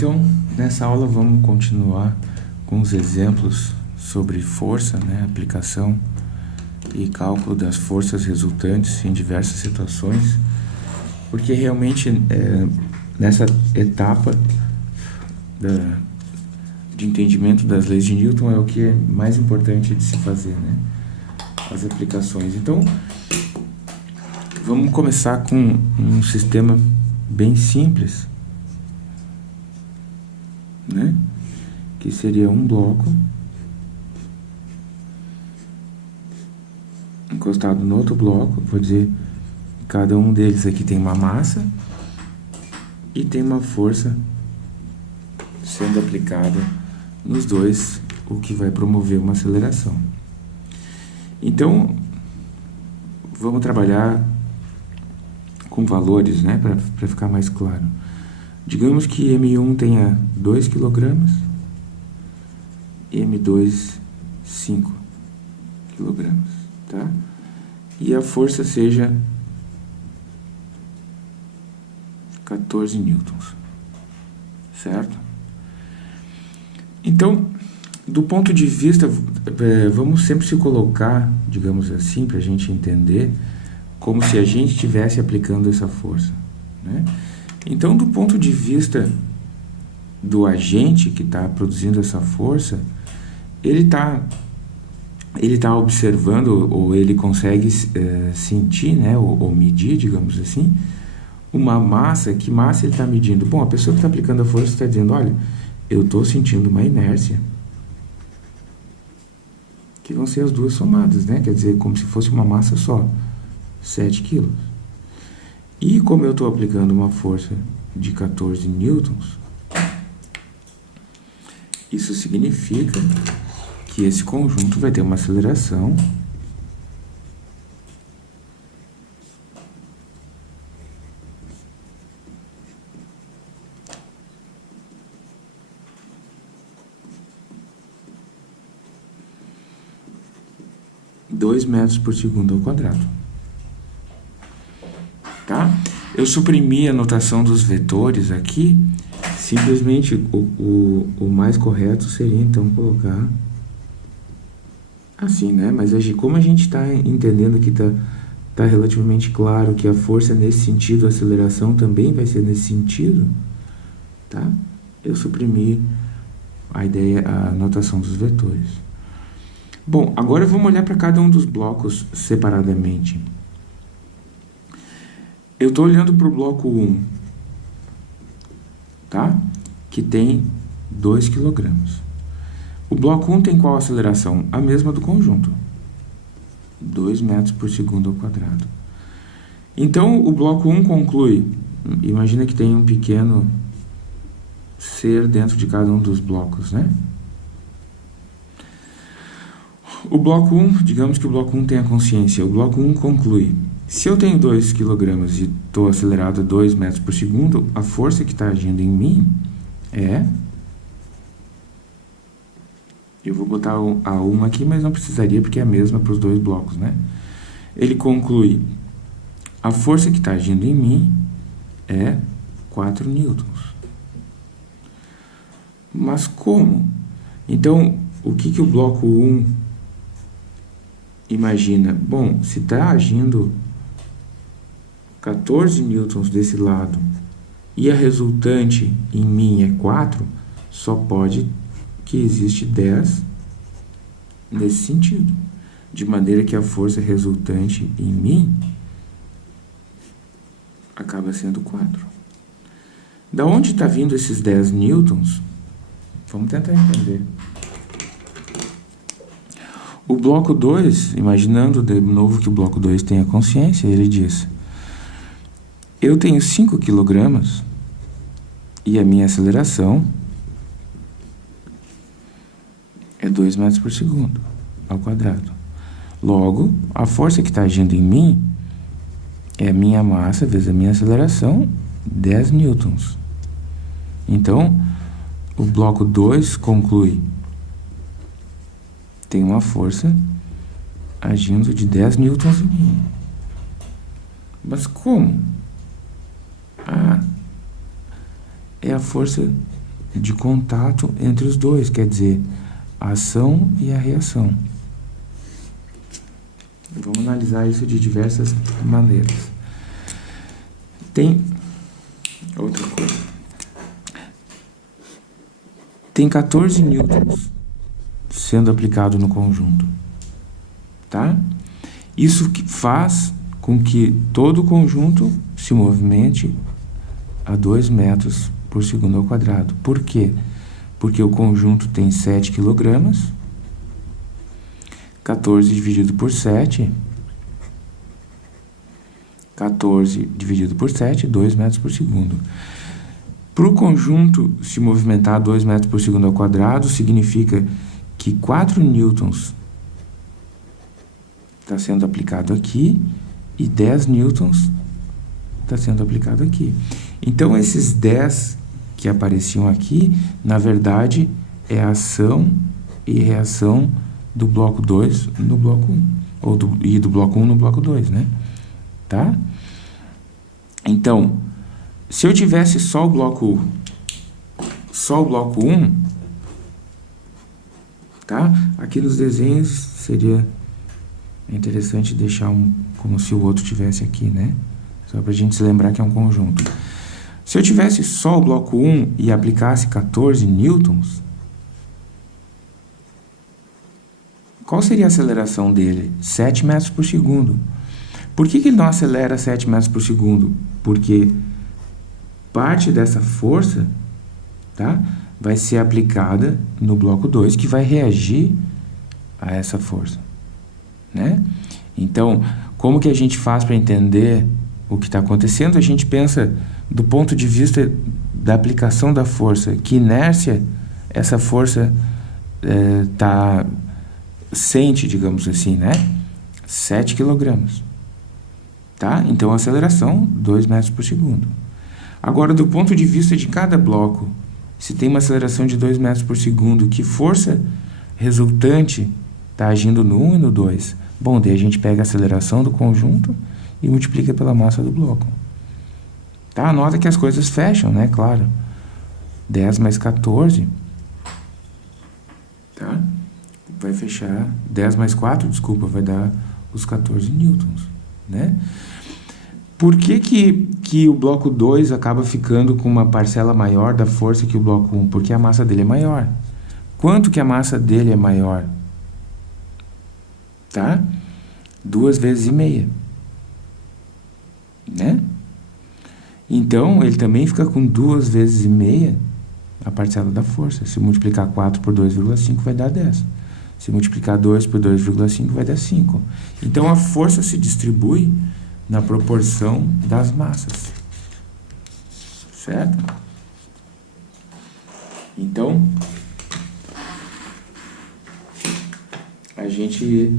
Então, nessa aula vamos continuar com os exemplos sobre força, né, aplicação e cálculo das forças resultantes em diversas situações, porque realmente nessa etapa de entendimento das leis de Newton é o que é mais importante de se fazer, né, as aplicações. Então, vamos começar com um sistema bem simples, né? Que seria um bloco encostado no outro bloco. Vou dizer que cada um deles aqui tem uma massa e tem uma força sendo aplicada nos dois, o que vai promover uma aceleração. Então, vamos trabalhar com valores, né, para ficar mais claro. Digamos que M1 tenha 2 kg, M2 5 kg, tá? E a força seja 14 newtons, certo? Então, do ponto de vista, vamos sempre se colocar, digamos assim, para a gente entender, como se a gente estivesse aplicando essa força, né? Então, do ponto de vista do agente que está produzindo essa força, ele tá observando, ou ele consegue sentir, né, ou medir, digamos assim, uma massa. Que massa ele está medindo? Bom, a pessoa que está aplicando a força está dizendo, olha, eu estou sentindo uma inércia, que vão ser as duas somadas, né? Quer dizer, como se fosse uma massa só, 7 kg. E como eu estou aplicando uma força de 14 newtons, isso significa que esse conjunto vai ter uma aceleração de 2 metros por segundo ao quadrado. Tá? Eu suprimi a notação dos vetores aqui. Simplesmente o mais correto seria então colocar assim, né? Mas como a gente está entendendo que tá relativamente claro que a força é nesse sentido, a aceleração também vai ser nesse sentido, tá? Eu suprimi a notação dos vetores. Bom, agora vamos olhar para cada um dos blocos separadamente. Eu estou olhando para o bloco 1, tá? Que tem 2 kg. O bloco 1 tem qual aceleração? A mesma do conjunto, 2 metros por segundo ao quadrado. Então, o bloco 1 conclui, imagina que tem um pequeno ser dentro de cada um dos blocos, né? O bloco 1, digamos que o bloco 1 tenha consciência, o bloco 1 conclui, se eu tenho 2 kg e estou acelerado a 2 metros por segundo, a força que está agindo em mim é... Eu vou botar a 1 aqui, mas não precisaria, porque é a mesma para os dois blocos, né? Ele conclui, a força que está agindo em mim é 4 newtons. Mas como? Então, o que o bloco 1 imagina? Bom, se está agindo 14 newtons desse lado e a resultante em mim é 4, só pode que existe 10 nesse sentido, de maneira que a força resultante em mim acaba sendo 4. Da onde está vindo esses 10 newtons? Vamos tentar entender. O bloco 2, imaginando de novo que o bloco 2 tenha consciência, ele diz, eu tenho 5 kg e a minha aceleração é 2 metros por segundo ao quadrado. Logo, a força que está agindo em mim é a minha massa vezes a minha aceleração, 10 newtons. Então, o bloco 2 conclui, tem uma força agindo de 10 newtons em mim. Mas como? É a força de contato entre os dois, quer dizer, a ação e a reação. Vamos analisar isso de diversas maneiras. Tem outra coisa. Tem 14 newtons sendo aplicado no conjunto, tá? Isso que faz com que todo o conjunto se movimente a 2 metros por segundo ao quadrado. Por quê? Porque o conjunto tem 7 quilogramas, 14 dividido por 7, 14 dividido por 7, 2 metros por segundo. Para o conjunto se movimentar a 2 metros por segundo ao quadrado, significa que 4 newtons está sendo aplicado aqui e 10 newtons está sendo aplicado aqui. Então, esses 10 que apareciam aqui, na verdade, é a ação e reação do bloco 2 no bloco 1, e do bloco 1 no bloco 2, né? Tá? Então, se eu tivesse só o bloco 1, tá? Aqui nos desenhos seria interessante deixar como se o outro tivesse aqui, né? Só para a gente se lembrar que é um conjunto. Se eu tivesse só o bloco 1 e aplicasse 14 newtons, qual seria a aceleração dele? 7 metros por segundo. Por que ele não acelera 7 metros por segundo? Porque parte dessa força, tá, vai ser aplicada no bloco 2, que vai reagir a essa força, né? Então, como que a gente faz para entender o que está acontecendo? A gente pensa do ponto de vista da aplicação da força. Que inércia essa força sente, digamos assim, né? 7 quilogramas. Tá? Então, a aceleração, 2 metros por segundo. Agora, do ponto de vista de cada bloco, se tem uma aceleração de 2 metros por segundo, que força resultante está agindo no 1 e no 2? Bom, daí a gente pega a aceleração do conjunto e multiplica pela massa do bloco. Tá? Nota que as coisas fecham, né? Claro. 10 mais 14. Tá? Vai fechar. 10 mais 4, desculpa, vai dar os 14 newtons, né? Por que o bloco 2 acaba ficando com uma parcela maior da força que o bloco 1? Porque a massa dele é maior. Quanto que a massa dele é maior? Tá? 2 vezes e meia. Né? Então, ele também fica com 2 vezes e meia a parcela da força. Se multiplicar 4 por 2,5 vai dar 10. Se multiplicar 2 por 2,5 vai dar 5. Então, a força se distribui na proporção das massas. Certo? Então, a gente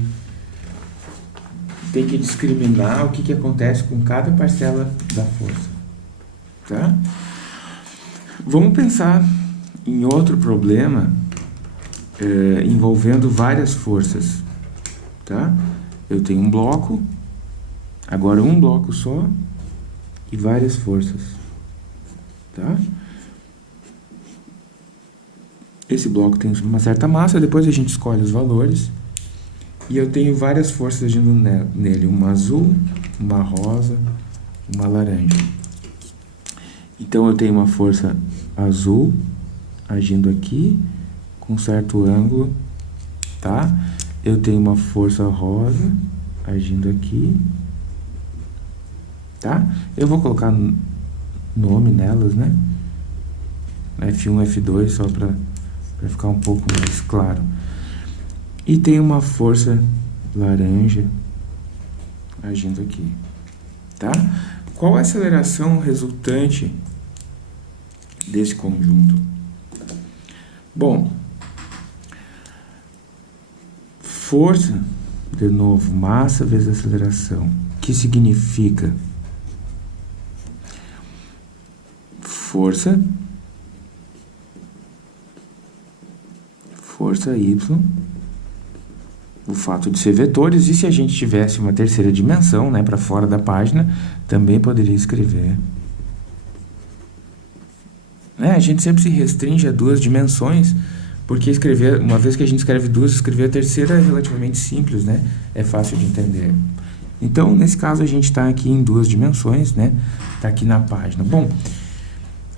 tem que discriminar o que acontece com cada parcela da força. Tá? Vamos pensar em outro problema envolvendo várias forças. Tá? Eu tenho um bloco, agora um bloco só e várias forças. Tá? Esse bloco tem uma certa massa, depois a gente escolhe os valores. E eu tenho várias forças agindo nele. Uma azul, uma rosa, uma laranja. Então, eu tenho uma força azul agindo aqui, com certo ângulo, tá? Eu tenho uma força rosa agindo aqui, tá? Eu vou colocar nome nelas, né? F1, F2, só para ficar um pouco mais claro. E tem uma força laranja agindo aqui, tá? Qual a aceleração resultante desse conjunto? Bom, força, de novo, massa vezes aceleração, que significa força Y, o fato de ser vetores, e se a gente tivesse uma terceira dimensão, né, para fora da página, também poderia escrever né? A gente sempre se restringe a duas dimensões, porque escrever, uma vez que a gente escreve duas, escrever a terceira é relativamente simples, né? É fácil de entender. Então, nesse caso, a gente está aqui em duas dimensões, né? Está aqui na página. Bom,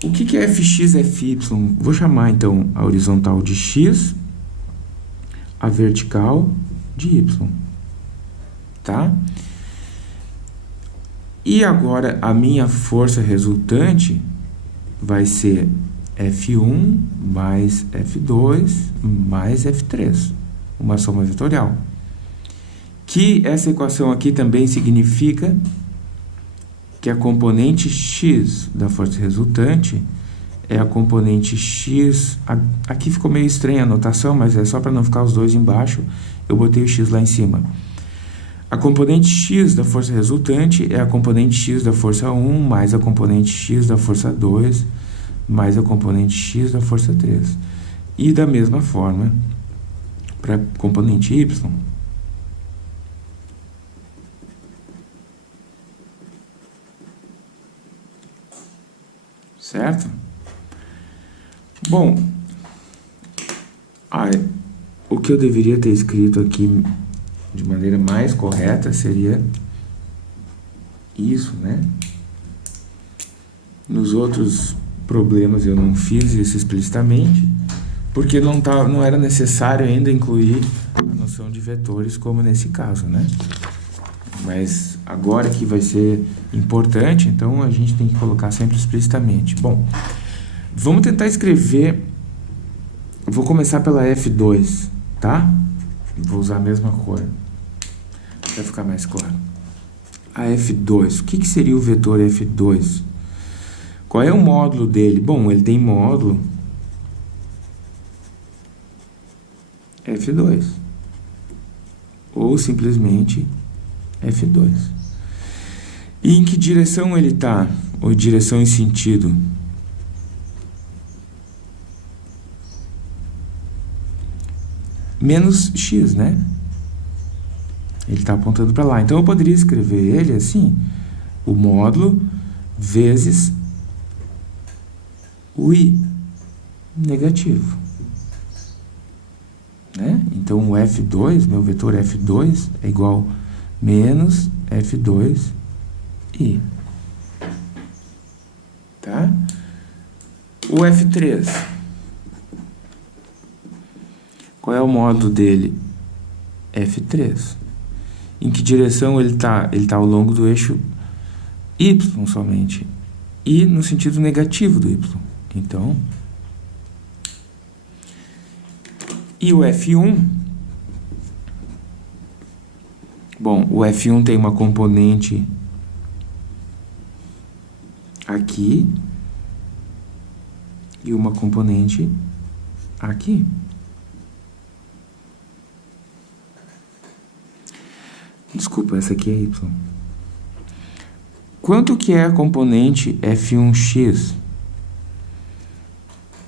o que é fx e fy? Vou chamar, então, a horizontal de x, a vertical de y, tá? E agora, a minha força resultante vai ser F1 mais F2 mais F3, uma soma vetorial. Que essa equação aqui também significa que a componente x da força resultante é a componente x... Aqui ficou meio estranha a notação, mas é só para não ficar os dois embaixo, eu botei o x lá em cima. A componente x da força resultante é a componente x da força 1 mais a componente x da força 2 mais a componente x da força 3. E da mesma forma, para a componente y, certo? Bom, o que eu deveria ter escrito aqui de maneira mais correta seria isso, né? Nos outros problemas eu não fiz isso explicitamente, porque não era necessário ainda incluir a noção de vetores, como nesse caso, né? Mas agora que vai ser importante, então a gente tem que colocar sempre explicitamente. Bom, vamos tentar escrever... Vou começar pela F2, tá? Vou usar a mesma cor, para ficar mais claro. A F2, o que seria o vetor F2? Qual é o módulo dele? Bom, ele tem módulo F2, ou simplesmente F2. E em que direção ele está? Ou direção e sentido? Menos x, né? Ele está apontando para lá. Então, eu poderia escrever ele assim, o módulo vezes o i negativo, né? Então, o F2, meu vetor F2 é igual a menos F2i, tá? O F3, qual é o módulo dele? F3. Em que direção ele está? Ele está ao longo do eixo y somente, e no sentido negativo do y. Então, e o F1, bom, o F1 tem uma componente aqui e uma componente aqui. Desculpa, essa aqui é y. Quanto que é a componente F1x?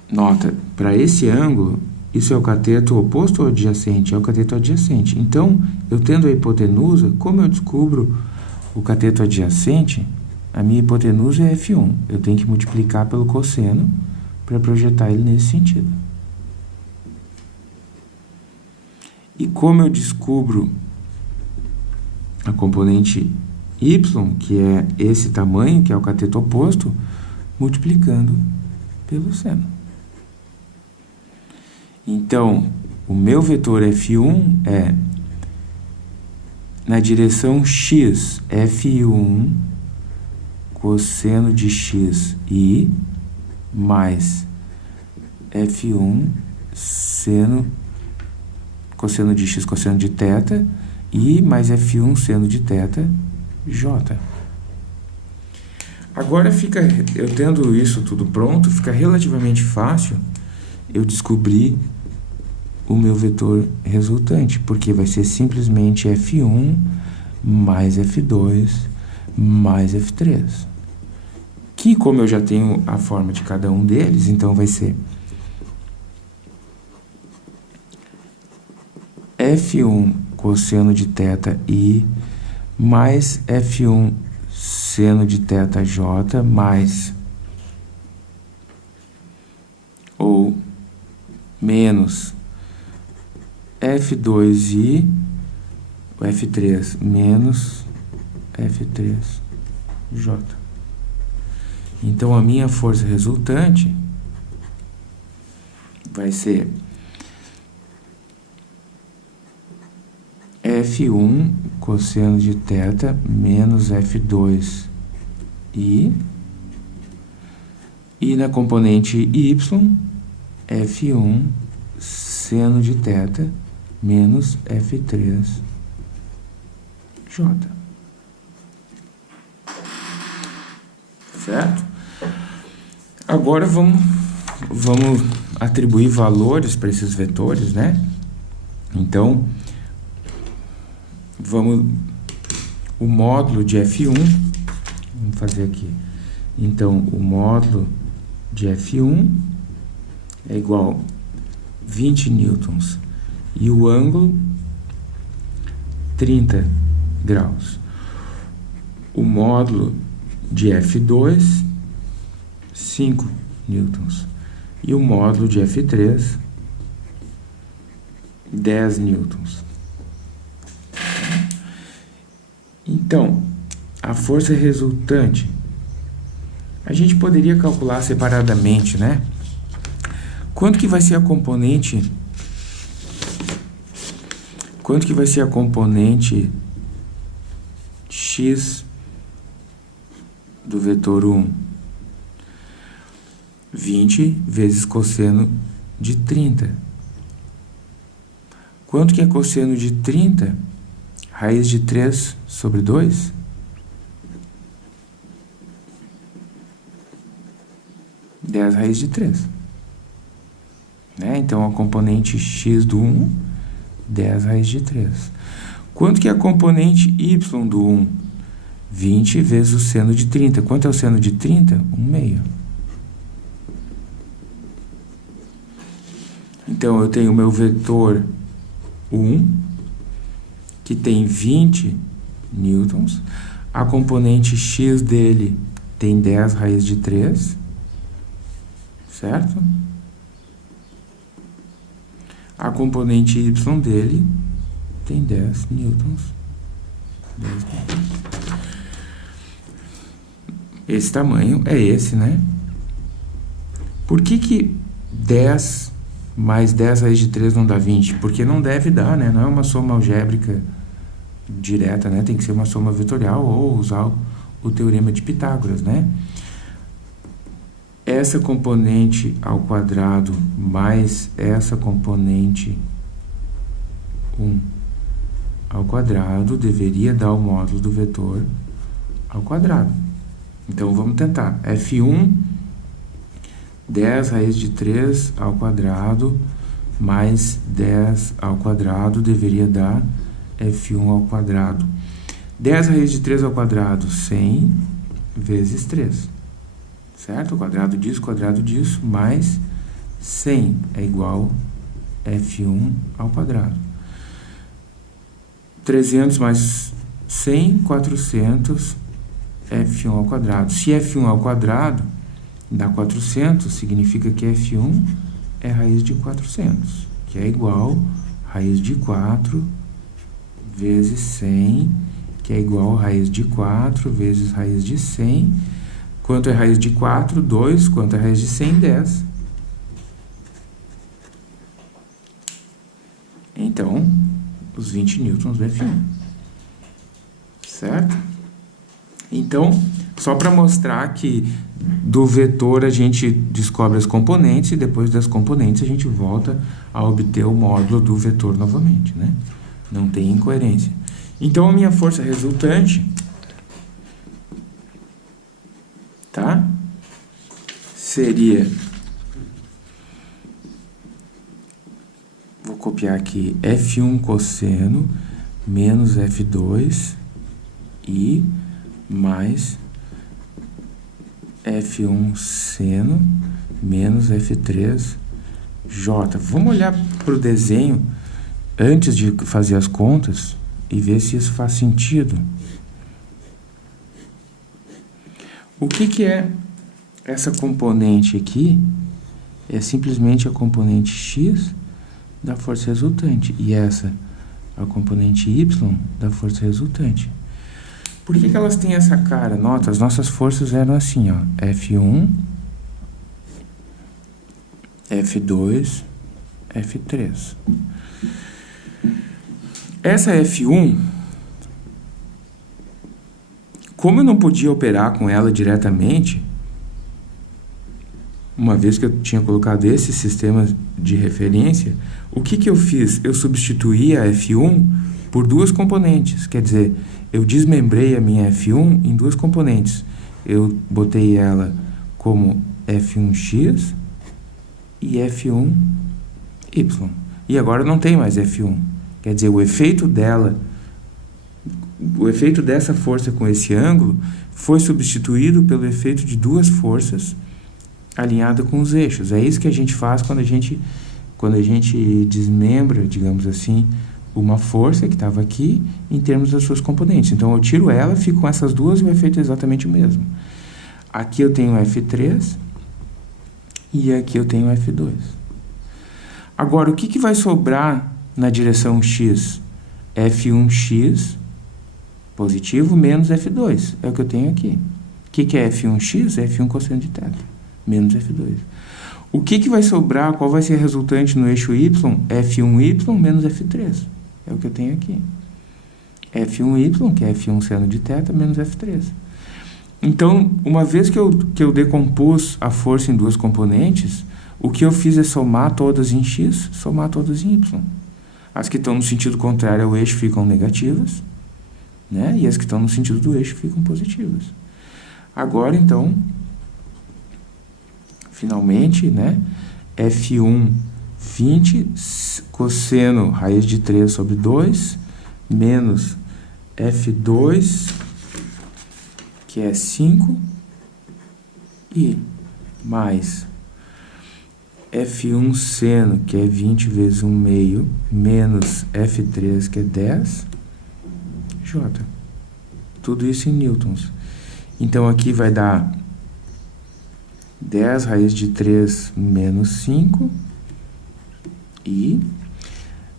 Nota, para esse ângulo, isso é o cateto oposto ou adjacente? É o cateto adjacente. Então, eu tendo a hipotenusa, como eu descubro o cateto adjacente, a minha hipotenusa é F1. Eu tenho que multiplicar pelo cosseno para projetar ele nesse sentido. E como eu descubro a componente y, que é esse tamanho, que é o cateto oposto, multiplicando pelo seno. Então, o meu vetor F1 é, na direção x, F1 cosseno de x i mais F1 cosseno de x cosseno de θ i mais F1 seno de θ j. Agora eu tendo isso tudo pronto, fica relativamente fácil eu descobrir o meu vetor resultante, porque vai ser simplesmente F1 mais F2 mais F3. Que, como eu já tenho a forma de cada um deles, então vai ser F1 cosseno de θ i mais F1 seno de θ j mais ou menos F2i, o F3 menos F3J. Então, a minha força resultante vai ser F1 cosseno de θ menos F2i, e na componente y, F1 seno de θ menos F3J. Certo? Agora vamos atribuir valores para esses vetores, né? Então, o módulo de F1, vamos fazer aqui. Então, o módulo de F1 é igual a 20 newtons e o ângulo 30 graus. O módulo de F2, 5 newtons. E o módulo de F3, 10 newtons. Então, a força resultante, a gente poderia calcular separadamente, né? Quanto que vai ser a componente... Quanto que vai ser a componente x do vetor 1? 20 vezes cosseno de 30. Quanto que é cosseno de 30? Raiz de 3 sobre 2? Dez raiz de 3. Né? Então, a componente x do 1, 10 raiz de 3. Quanto que é a componente y do 1? 20 vezes o seno de 30. Quanto é o seno de 30? 1/2. Então, eu tenho o meu vetor 1, que tem 20 newtons. A componente x dele tem 10 raiz de 3. Certo? A componente y dele tem 10 newtons. 10 newtons. Esse tamanho é esse, né? Por que 10 mais 10 raiz de 3 não dá 20? Porque não deve dar, né? Não é uma soma algébrica direta, né? Tem que ser uma soma vetorial ou usar o teorema de Pitágoras, né? Essa componente ao quadrado mais essa componente 1 ao quadrado deveria dar o módulo do vetor ao quadrado. Então, vamos tentar. F1, 10 raiz de 3 ao quadrado mais 10 ao quadrado deveria dar F1 ao quadrado. 10 raiz de 3 ao quadrado, 100 vezes 3. Certo? O quadrado disso, mais 100 é igual a F1 ao quadrado. 300 mais 100, 400, F1 ao quadrado. Se F1 ao quadrado dá 400, significa que F1 é raiz de 400, que é igual a raiz de 4 vezes 100, que é igual a raiz de 4 vezes raiz de 100. Quanto é raiz de 4? 2. Quanto é raiz de 100? 10. Então, os 20 newtons do F1. Certo? Então, só para mostrar que do vetor a gente descobre as componentes e depois das componentes a gente volta a obter o módulo do vetor novamente, né? Não tem incoerência. Então, a minha força resultante, tá? Seria, vou copiar aqui, F1 cosseno menos F2 i mais F1 seno menos F3J. Vamos olhar para o desenho antes de fazer as contas e ver se isso faz sentido. O que é essa componente aqui é simplesmente a componente x da força resultante, e essa a componente y da força resultante. Por que elas têm essa cara? Nota, as nossas forças eram assim, ó, F1, F2, F3. Essa F1, como eu não podia operar com ela diretamente, uma vez que eu tinha colocado esse sistema de referência, o que eu fiz? Eu substituí a F1 por duas componentes, quer dizer, eu desmembrei a minha F1 em duas componentes. Eu botei ela como F1x e F1y. E agora não tem mais F1. Quer dizer, o efeito dessa força com esse ângulo foi substituído pelo efeito de duas forças alinhada com os eixos. É isso que a gente faz quando a gente desmembra, digamos assim, uma força que estava aqui em termos das suas componentes. Então, eu tiro ela, fico com essas duas e o efeito é exatamente o mesmo. Aqui eu tenho F3 e aqui eu tenho F2. Agora, o que vai sobrar na direção x? F1x positivo menos F2. É o que eu tenho aqui. O que é F1x? É F1 cosseno de θ menos F2. O que vai sobrar? Qual vai ser a resultante no eixo y? F1y menos F3. É o que eu tenho aqui. F1y, que é F1 seno de θ, menos F3. Então, uma vez que eu decompus a força em duas componentes, o que eu fiz é somar todas em x, somar todas em y. As que estão no sentido contrário ao eixo ficam negativas, né? E as que estão no sentido do eixo ficam positivas. Agora, então, finalmente, né? F1, 20, cosseno raiz de 3 sobre 2, menos F2, que é 5, e mais F1 seno, que é 20 vezes 1 meio, menos F3, que é 10, J. Tudo isso em newtons. Então, aqui vai dar 10 raiz de 3 menos 5 e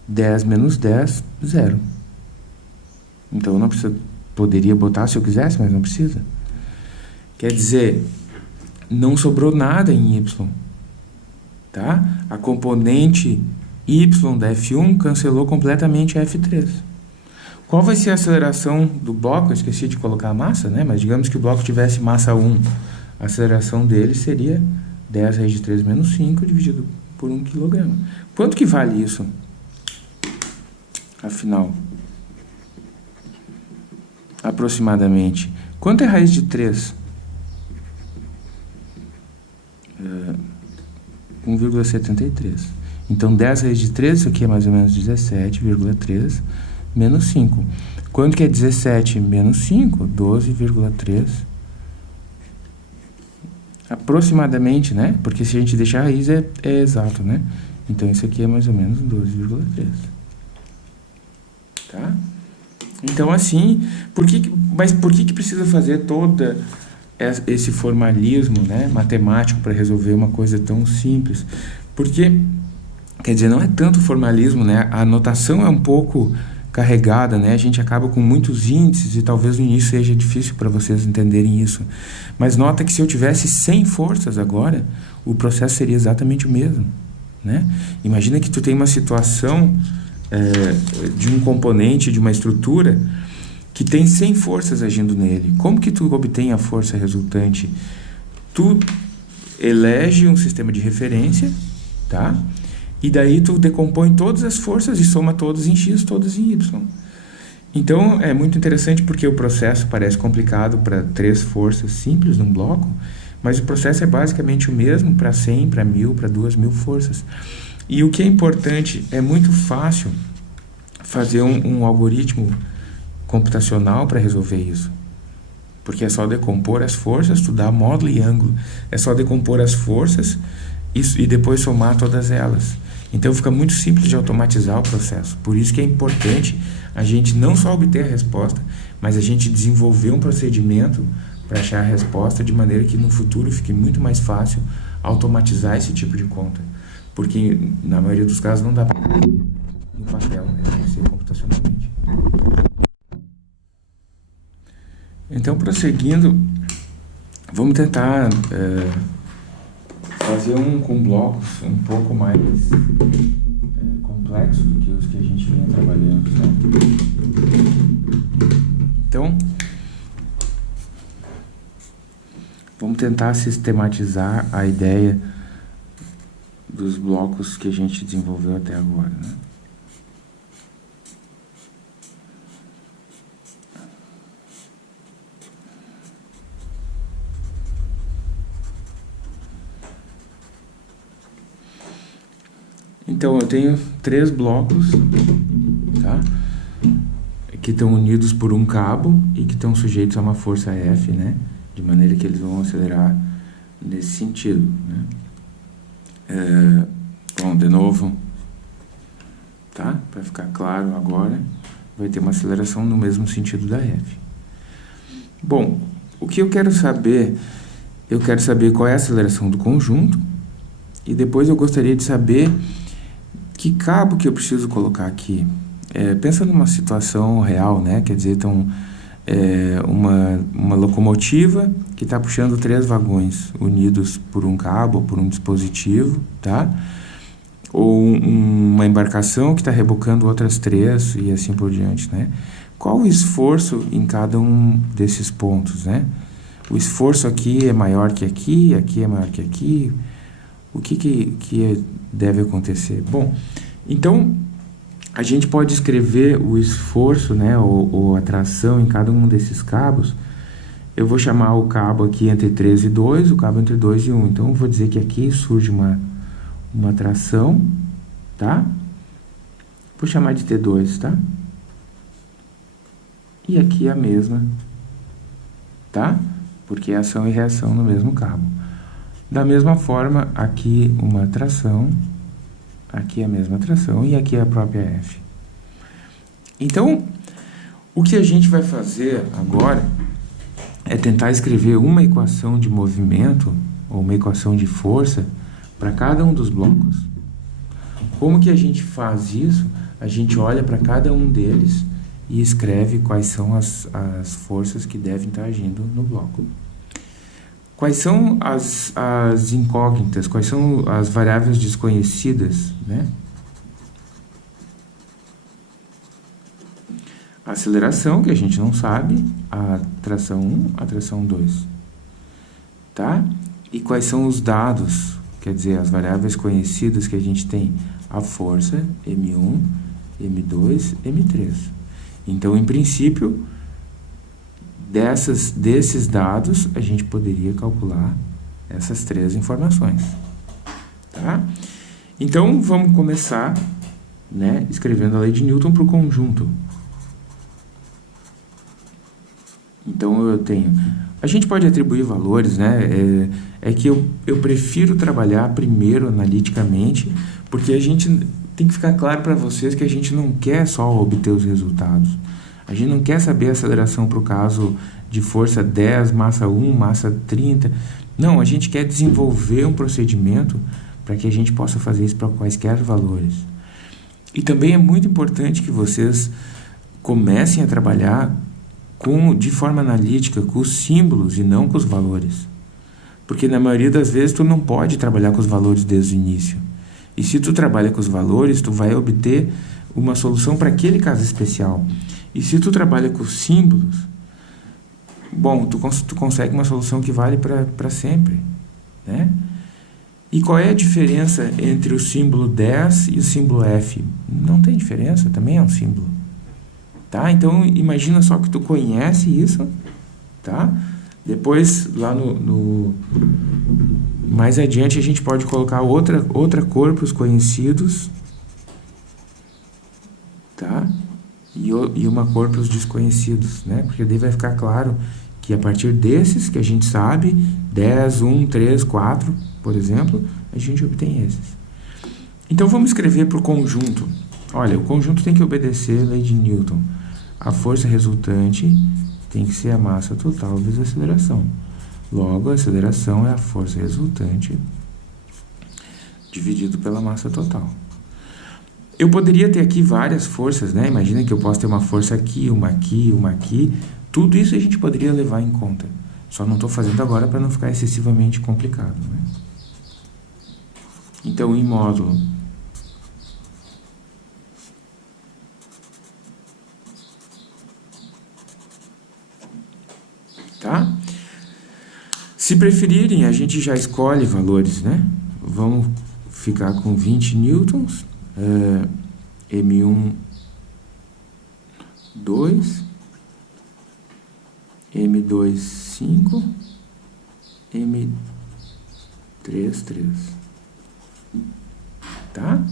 10 menos 10, 0. Então, eu não preciso, poderia botar se eu quisesse, mas não precisa. Quer dizer, não sobrou nada em y. Tá? A componente y da F1 cancelou completamente a F3. Qual vai ser a aceleração do bloco? Eu esqueci de colocar a massa, né? Mas digamos que o bloco tivesse massa 1. A aceleração dele seria 10 raiz de 3 menos 5 dividido por 1 kg. Quanto que vale isso? Afinal, aproximadamente. Quanto é raiz de 3? 1,73. Então, 10 raiz de 3, isso aqui é mais ou menos 17,3 menos 5. Quanto que é 17 menos 5? 12,3. Aproximadamente, né? Porque se a gente deixar a raiz é exato, né? Então, isso aqui é mais ou menos 12,3. Tá? Então, assim, mas por que precisa fazer todo esse formalismo, né, matemático para resolver uma coisa tão simples? Porque, quer dizer, não é tanto formalismo, né? A notação é um pouco carregada, né? A gente acaba com muitos índices e talvez no início seja difícil para vocês entenderem isso. Mas nota que se eu tivesse 100 forças agora, o processo seria exatamente o mesmo, né? Imagina que tu tem uma situação de um componente, de uma estrutura, que tem 100 forças agindo nele. Como que tu obtém a força resultante? Tu elege um sistema de referência, tá? E daí tu decompõe todas as forças e soma todas em x, todas em y. Então, é muito interessante porque o processo parece complicado para 3 forças simples num bloco, mas o processo é basicamente o mesmo para 100, para 1000, para 2000 forças. E o que é importante, é muito fácil fazer um algoritmo computacional para resolver isso. Porque é só decompor as forças, estudar módulo e ângulo. É só decompor as forças e depois somar todas elas. Então fica muito simples de automatizar o processo. Por isso que é importante a gente não só obter a resposta, mas a gente desenvolver um procedimento para achar a resposta, de maneira que no futuro fique muito mais fácil automatizar esse tipo de conta. Porque, na maioria dos casos, não dá para fazer no papel, né? Tem que ser computacionalmente. Então, prosseguindo, vamos tentar fazer um com blocos um pouco mais complexo do que os que a gente vem trabalhando, né? Então, vamos tentar sistematizar a ideia dos blocos que a gente desenvolveu até agora, né? Então, eu tenho 3 blocos, tá? Que estão unidos por um cabo e que estão sujeitos a uma força F, né? De maneira que eles vão acelerar nesse sentido, né? Bom, de novo, tá? Para ficar claro agora, vai ter uma aceleração no mesmo sentido da F. Bom, o que eu quero saber qual é a aceleração do conjunto, e depois eu gostaria de saber que cabo que eu preciso colocar aqui. Pensa numa situação real, né? Quer dizer, então, uma locomotiva que está puxando 3 vagões unidos por um cabo ou por um dispositivo, tá? Ou uma embarcação que está rebocando outras 3 e assim por diante, né? Qual o esforço em cada um desses pontos, né? O esforço aqui é maior que aqui é maior que aqui. O que deve acontecer? Bom, então, a gente pode escrever o esforço, né, ou a tração em cada um desses cabos. Eu vou chamar o cabo aqui entre 3 e 2, o cabo entre 2 e 1. Então, eu vou dizer que aqui surge uma tração, tá? Vou chamar de T2, tá? E aqui a mesma, tá? Porque é ação e reação no mesmo cabo. Da mesma forma, aqui uma tração, aqui a mesma tração e aqui a própria F. Então, o que a gente vai fazer agora é tentar escrever uma equação de movimento ou uma equação de força para cada um dos blocos. Como que a gente faz isso? A gente olha para cada um deles e escreve quais são as forças que devem estar agindo no bloco. Quais são as incógnitas, quais são as variáveis desconhecidas, né? A aceleração, que a gente não sabe, a tração 1, a tração 2, tá? E quais são os dados, quer dizer, as variáveis conhecidas que a gente tem? A força, M1, M2, M3. Então, em princípio, desses dados, a gente poderia calcular essas 3 informações, tá? Então, vamos começar, né, escrevendo a lei de Newton para o conjunto. Então, eu tenho... A gente pode atribuir valores, né? É que eu prefiro trabalhar primeiro analiticamente, porque a gente tem que ficar claro para vocês que a gente não quer só obter os resultados. A gente não quer saber a aceleração para o caso de força 10, massa 1, massa 30. Não, a gente quer desenvolver um procedimento para que a gente possa fazer isso para quaisquer valores. E também é muito importante que vocês comecem a trabalhar de forma analítica com os símbolos e não com os valores. Porque na maioria das vezes tu não pode trabalhar com os valores desde o início. E se tu trabalha com os valores, tu vai obter uma solução para aquele caso especial. E se tu trabalha com símbolos, bom, tu consegue uma solução que vale para sempre, né? E qual é a diferença entre o símbolo 10 e o símbolo F? Não tem diferença, também é um símbolo, tá? Então, imagina só que tu conhece isso, tá? Depois, lá mais adiante, a gente pode colocar outra cor para os conhecidos, tá? E uma cor para os desconhecidos, né? Porque daí vai ficar claro que a partir desses que a gente sabe, 10, 1, 3, 4, por exemplo, a gente obtém esses. Então, vamos escrever para o conjunto. Olha, o conjunto tem que obedecer a lei de Newton. A força resultante tem que ser a massa total vezes a aceleração. Logo, a aceleração é a força resultante dividido pela massa total. Eu poderia ter aqui várias forças, né? Imagina que eu posso ter uma força aqui, uma aqui, uma aqui. Tudo isso a gente poderia levar em conta. Só não estou fazendo agora para não ficar excessivamente complicado, né? Então, em módulo, tá? Se preferirem, a gente já escolhe valores, né? Vamos ficar com 20 newtons, M1, 2, M2, 5, M3, 3. Tá?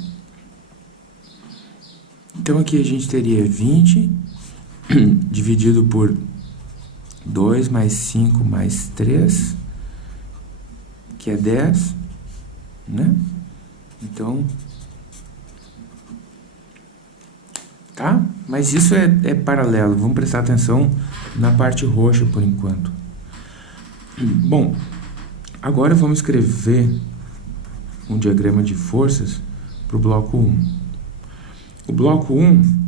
Então, aqui a gente teria 20 dividido por 2 mais 5 mais 3, que é 10, né? Então, tá? Mas isso é paralelo. Vamos prestar atenção na parte roxa por enquanto. Bom, agora vamos escrever um diagrama de forças para o bloco 1. O bloco 1,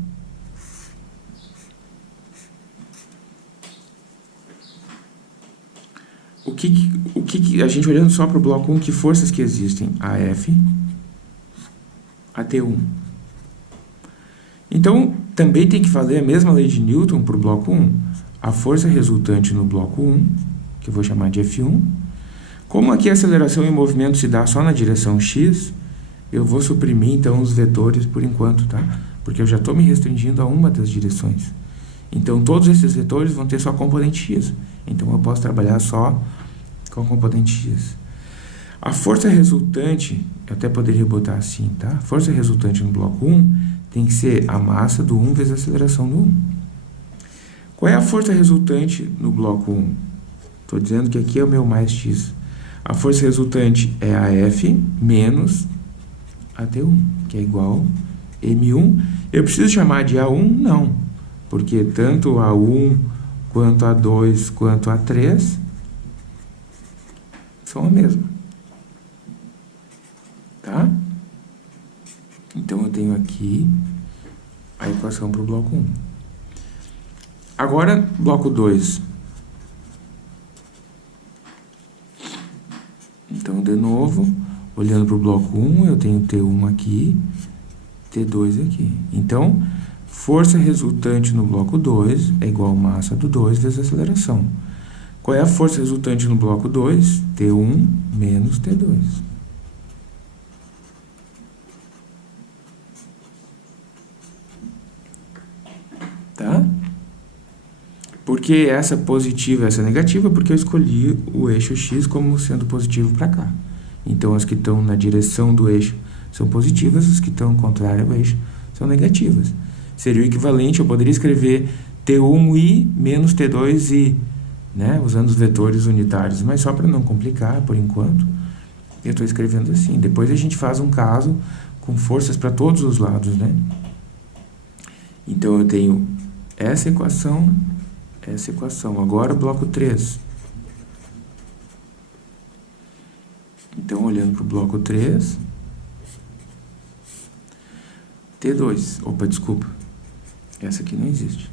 o que a gente olhando só para o bloco 1, que forças que existem? AF, AT1. Então, também tem que valer a mesma lei de Newton para o bloco 1. A força resultante no bloco 1, que eu vou chamar de F1. Como aqui a aceleração e movimento se dá só na direção x, eu vou suprimir então os vetores por enquanto, tá? Porque eu já estou me restringindo a uma das direções. Então, todos esses vetores vão ter só componente x. Então, eu posso trabalhar só com a componente x. A força resultante, eu até poderia botar assim, tá? A força resultante no bloco 1 tem que ser a massa do 1 vezes a aceleração do 1. Qual é a força resultante no bloco 1? Estou dizendo que aqui é o meu mais x. A força resultante é a F menos a T1, que é igual a M1. Eu preciso chamar de A1? Não, porque tanto A1 quanto A2 quanto A3 são a mesma. Tá? Então, eu tenho aqui a equação para o bloco 1. Agora, bloco 2. Então, de novo, olhando para o bloco 1, eu tenho T1 aqui, T2 aqui. Então, força resultante no bloco 2 é igual a massa do 2 vezes a aceleração. Qual é a força resultante no bloco 2? T1 menos T2. Tá? Por que essa positiva e essa negativa? Porque eu escolhi o eixo x como sendo positivo para cá. Então, as que estão na direção do eixo são positivas, as que estão contrárias ao eixo são negativas. Seria o equivalente, eu poderia escrever T1i menos T2i, né? Usando os vetores unitários, mas só para não complicar, por enquanto, eu estou escrevendo assim. Depois a gente faz um caso com forças para todos os lados, né? Então, eu tenho essa equação. Agora, o bloco 3. Então, olhando para o bloco 3, T2. Opa, desculpa. Essa aqui não existe.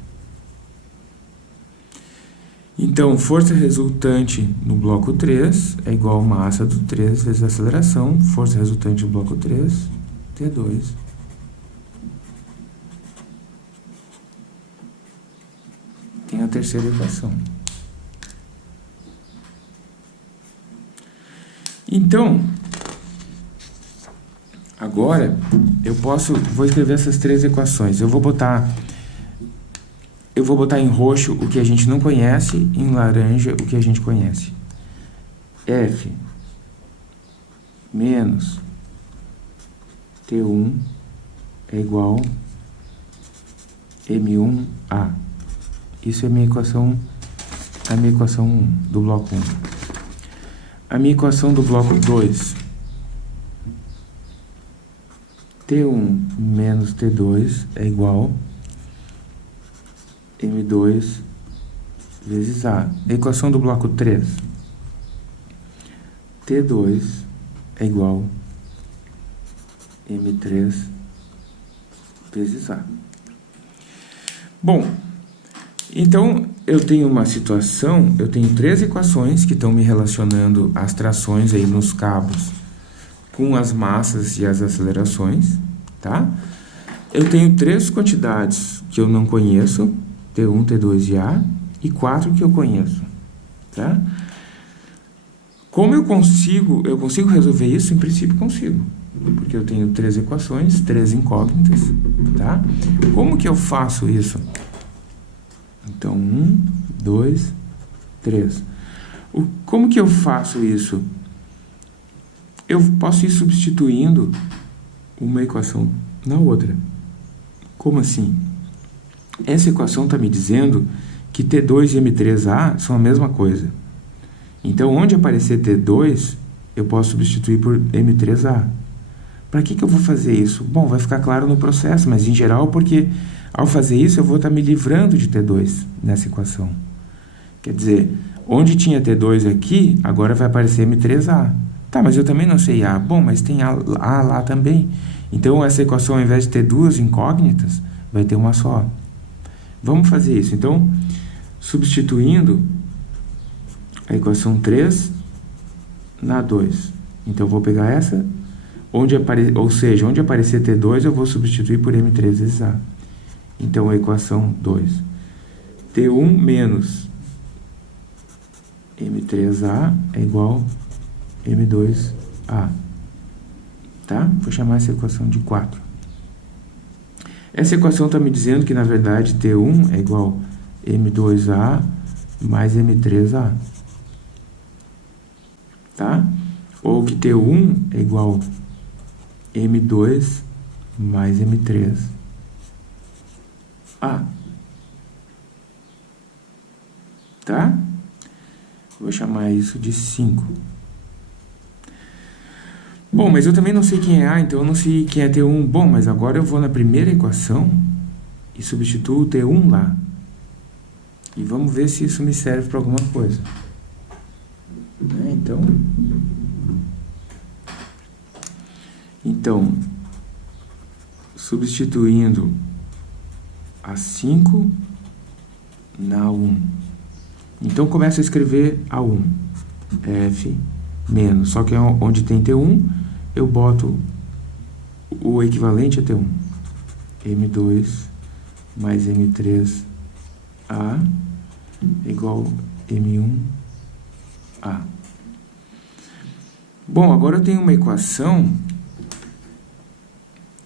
Então, força resultante no bloco 3 é igual a massa do 3 vezes a aceleração. Força resultante no bloco 3, T2. Tem a terceira equação. Então, agora, vou escrever essas três equações. Eu vou botar em roxo o que a gente não conhece, em laranja o que a gente conhece. F menos T1 é igual a M1A. Isso é a minha equação 1 do bloco 1. A minha equação do bloco 2, T1 menos T2 é igual a M2 vezes A. Equação do bloco 3. T2 é igual a M3 vezes A. Bom, então eu tenho uma situação, eu tenho 3 equações que estão me relacionando as trações aí nos cabos com as massas e as acelerações, tá? Eu tenho 3 quantidades que eu não conheço, T1, T2 e A, e 4 que eu conheço, tá? Como eu consigo resolver isso? Em princípio consigo, porque eu tenho 3 equações, 3 incógnitas, tá? Como que eu faço isso? Então, 1, 2, 3. Como que eu faço isso? Eu posso ir substituindo uma equação na outra. Como assim? Essa equação está me dizendo que T2 e M3A são a mesma coisa. Então, onde aparecer T2, eu posso substituir por M3A. Para que eu vou fazer isso? Bom, vai ficar claro no processo, mas em geral, porque ao fazer isso, eu vou estar me livrando de T2 nessa equação. Quer dizer, onde tinha T2 aqui, agora vai aparecer M3A. Tá, mas eu também não sei A. Bom, mas tem A lá também. Então, essa equação, ao invés de ter 2 incógnitas, vai ter uma só. Vamos fazer isso. Então, substituindo a equação 3 na 2. Então, eu vou pegar essa, ou seja, onde aparecer T2, eu vou substituir por M3 vezes A. Então, a equação 2. T1 menos M3A é igual a M2A. Tá? Vou chamar essa equação de 4. Essa equação está me dizendo que, na verdade, T1 é igual a M2A mais M3A. Tá? Ou que T1 é igual a M2 mais M3A. Tá? Vou chamar isso de 5. Bom, mas eu também não sei quem é A, então eu não sei quem é T1. Bom, mas agora eu vou na primeira equação e substituo o T1 lá. E vamos ver se isso me serve para alguma coisa. Então, substituindo a 5 na 1. Então, começo a escrever a 1. F menos. Só que onde tem T1, eu boto o equivalente a T1. M2 mais M3A igual M1A. Bom, agora eu tenho uma equação.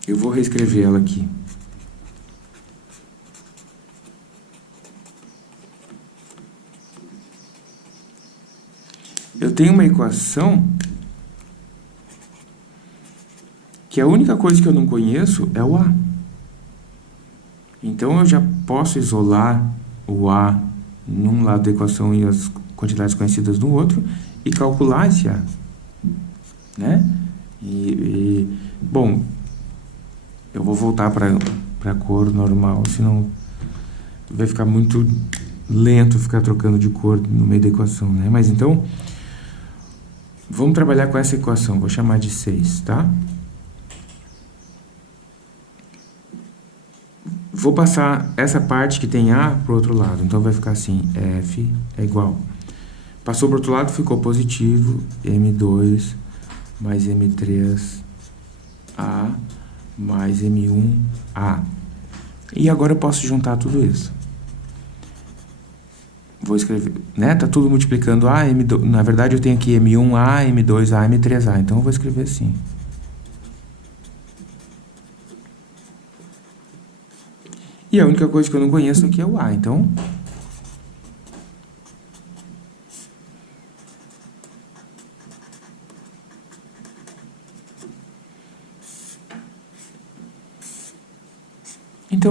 Eu vou reescrever ela aqui. Eu tenho uma equação que a única coisa que eu não conheço é o A. Então, eu já posso isolar o A num lado da equação e as quantidades conhecidas no outro e calcular esse A. Né? Bom, eu vou voltar para a cor normal, senão vai ficar muito lento ficar trocando de cor no meio da equação, né? Mas então, vamos trabalhar com essa equação, vou chamar de 6, tá? Vou passar essa parte que tem A para o outro lado, então vai ficar assim, F é igual. Passou para o outro lado, ficou positivo, M2 mais M3A mais M1A. E agora eu posso juntar tudo isso. Vou escrever, né? Tá tudo multiplicando A, M2, na verdade eu tenho aqui M1A, M2A, M3A, então eu vou escrever assim. E a única coisa que eu não conheço aqui é o A, então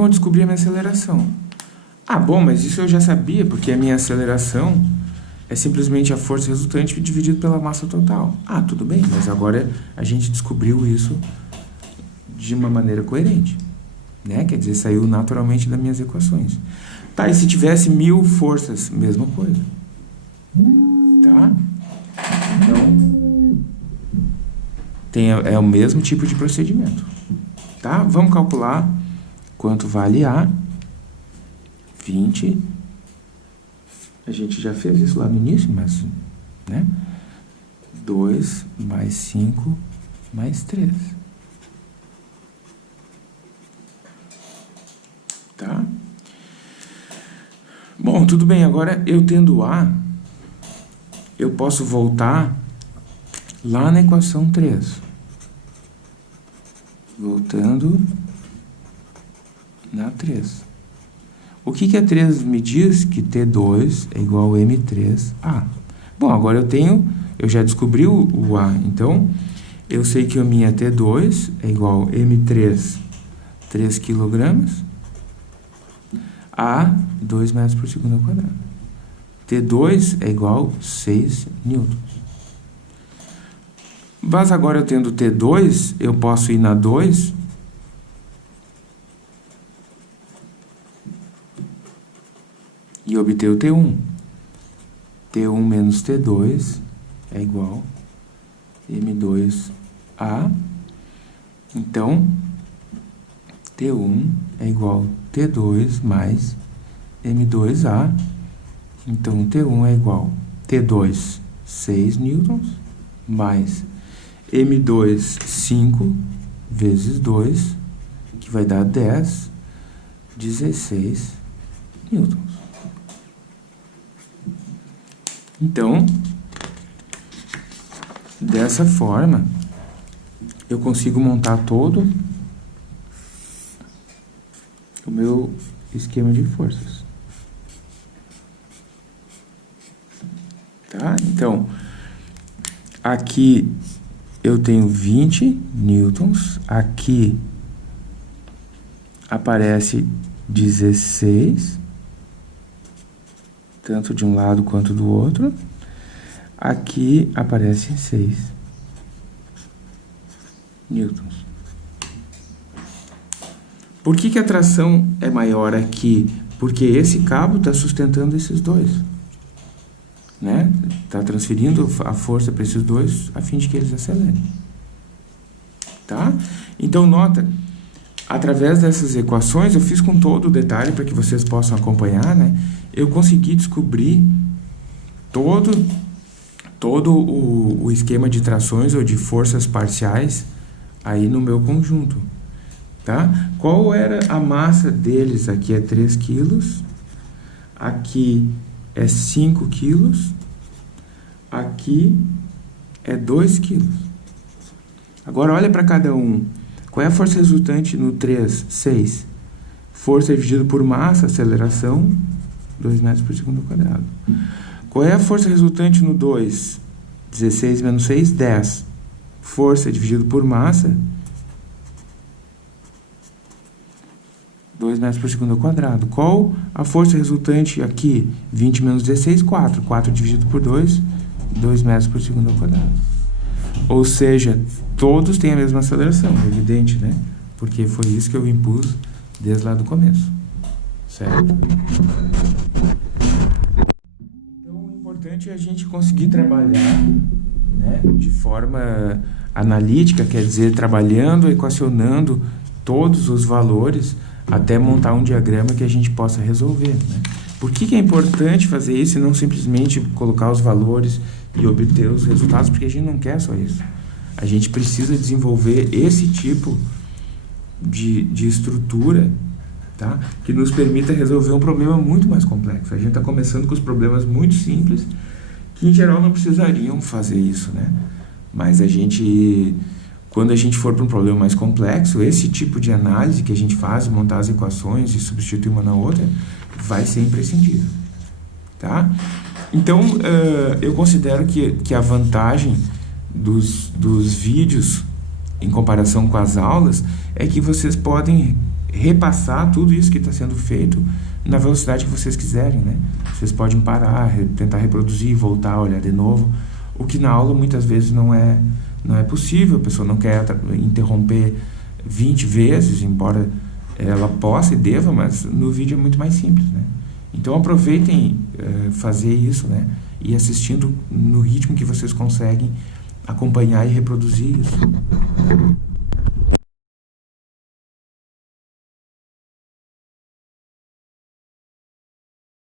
eu descobri a minha aceleração. Ah, bom, mas isso eu já sabia, porque a minha aceleração é simplesmente a força resultante dividido pela massa total. Ah, tudo bem, mas agora a gente descobriu isso de uma maneira coerente, né? Quer dizer, saiu naturalmente das minhas equações. Tá, e se tivesse 1000 forças? Mesma coisa. Tá? Então, é o mesmo tipo de procedimento. Tá? Vamos calcular quanto vale A. 20. A gente já fez isso lá no início, mas, né? 2 mais 5 mais 3. Tá? Bom, tudo bem. Agora, eu tendo A, eu posso voltar lá na equação 3. Voltando na 3. O que a 3 me diz? Que T2 é igual a M3A. Bom, agora eu já descobri o A. Então, eu sei que a minha T2 é igual a M3, 3 kg, a 2 metros por segundo ao quadrado. T2 é igual a 6 newtons. Mas agora eu tendo T2, eu posso ir na 2 e obter o T1. T1 menos T2 é igual a M2A. Então, T1 é igual a T2 mais M2A. Então, T1 é igual a T2, 6 newtons, mais M2, 5 vezes 2, que vai dar 10, 16 newtons. Então, dessa forma, eu consigo montar todo o meu esquema de forças. Tá? Então, aqui eu tenho 20 newtons, aqui aparece 16, tanto de um lado quanto do outro. Aqui aparece 6 newtons. Por que a tração é maior aqui? Porque esse cabo está sustentando esses dois, né? Está transferindo a força para esses dois a fim de que eles acelerem. Tá? Então, nota, através dessas equações, eu fiz com todo o detalhe para que vocês possam acompanhar, né? Eu consegui descobrir todo o esquema de trações ou de forças parciais aí no meu conjunto. Tá? Qual era a massa deles? Aqui é 3 quilos, aqui é 5 quilos, aqui é 2 quilos. Agora olha para cada um. Qual é a força resultante no 3? 6. Força dividido por massa, aceleração, 2 metros por segundo ao quadrado. Qual é a força resultante no 2? 16 menos 6, 10. Força dividido por massa, 2 metros por segundo ao quadrado. Qual a força resultante aqui? 20 menos 16, 4. 4 dividido por 2, 2 metros por segundo ao quadrado. Ou seja, todos têm a mesma aceleração, é evidente, né? Porque foi isso que eu impus desde lá do começo. Certo? Então, o importante é a gente conseguir trabalhar, né, de forma analítica, quer dizer, trabalhando, equacionando todos os valores até montar um diagrama que a gente possa resolver, né? Por que é importante fazer isso e não simplesmente colocar os valores e obter os resultados? Porque a gente não quer só isso. A gente precisa desenvolver esse tipo de estrutura, tá? Que nos permita resolver um problema muito mais complexo. A gente está começando com os problemas muito simples, que em geral não precisariam fazer isso, né? Mas quando a gente for para um problema mais complexo, esse tipo de análise que a gente faz, montar as equações e substituir uma na outra, vai ser imprescindível, tá? Então, eu considero que a vantagem dos vídeos em comparação com as aulas é que vocês podem repassar tudo isso que está sendo feito na velocidade que vocês quiserem, né? Vocês podem parar, tentar reproduzir, voltar, olhar de novo, o que na aula muitas vezes não é possível. A pessoa não quer interromper 20 vezes, embora ela possa e deva, mas no vídeo é muito mais simples, né? Então aproveitem fazer isso, né? E assistindo no ritmo que vocês conseguem acompanhar e reproduzir isso.